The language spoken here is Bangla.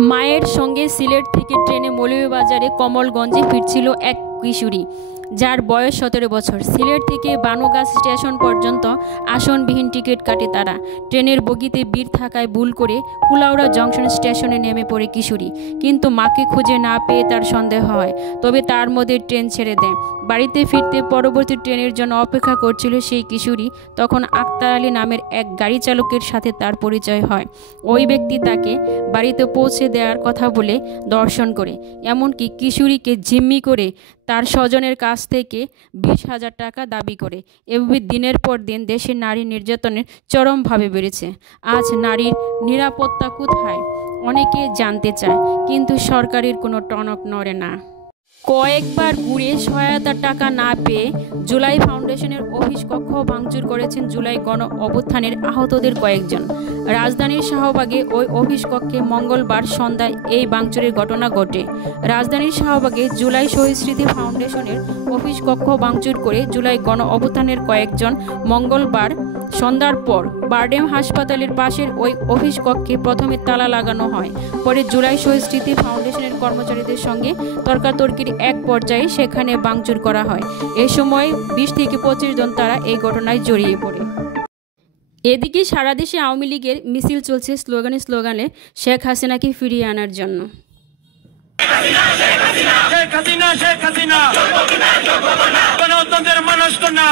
মায়ের সঙ্গে সিলেট থেকে ট্রেনে মৌলভীবাজারে কমলগঞ্জে ফিরছিল এক কিশোরী, যার বয়স 17 বছর। সিলেট থেকে বানুগাছ স্টেশন পর্যন্ত আসনবিহীন টিকিট কাটে তারা। ট্রেনের বগিতে ভিড় থাকায় ভুল করে কুলাউড়া জংশন স্টেশনে নেমে পড়ে কিশোরী, কিন্তু মাকে খুঁজে না পেয়ে তার সন্দেহ হয়। তবে তার মধ্যে ট্রেন ছেড়ে দেয়। বাড়িতে ফিরতে পরবর্তী ট্রেনের জন্য অপেক্ষা করছিল সেই কিশোরী। তখন আক্তার আলী নামের এক গাড়ি চালকের সাথে তার পরিচয় হয়। ওই ব্যক্তি তাকে বাড়িতে পৌঁছে দেওয়ার কথা বলে দর্শন করে, এমনকি কিশোরীকে জিম্মি করে তার স্বজনের কাছ থেকে 20,000 টাকা দাবি করে। এভাবে দিনের পর দিন দেশের নারী নির্যাতনের চরমভাবে বেড়েছে। আজ নারীর নিরাপত্তা কোথায় অনেকে জানতে চায়, কিন্তু সরকারের কোনো টনক নড়ে না। কয়েকবার ঘুরে সহায়তার টাকা না পেয়ে জুলাই ফাউন্ডেশনের অফিস কক্ষ ভাঙচুর করেছেন জুলাই গণ অভ্যুত্থানের আহতদের কয়েকজন। রাজধানীর শাহবাগে ওই অফিস কক্ষে মঙ্গলবার সন্ধ্যায় এই ভাঙচুরের ঘটনা ঘটে। রাজধানীর শাহবাগে জুলাই শহীদ স্মৃতি ফাউন্ডেশনের অফিস কক্ষ ভাঙচুর করে জুলাই গণ অভ্যুত্থানের কয়েকজন মঙ্গলবার সন্ধ্যার পর বারডেম হাসপাতালের পাশের ওই অফিস কক্ষে প্রথমে তালা লাগানো হয়। পরে জুলাই শহীদ স্মৃতি ফাউন্ডেশনের কর্মচারীদের সঙ্গে তর্কাতর্কির এক পর্যায়ে সেখানে ভাঙচুর করা হয়। এ সময় 20 থেকে 25 জন তারা এই ঘটনায় জড়িয়ে পড়ে। এদিকে সারা দেশে আওয়ামী লীগের মিছিল চলছে স্লোগানে শেখ হাসিনাকে ফিরিয়ে আনার জন্য। গণতন্ত্রের মানুষ কন্যা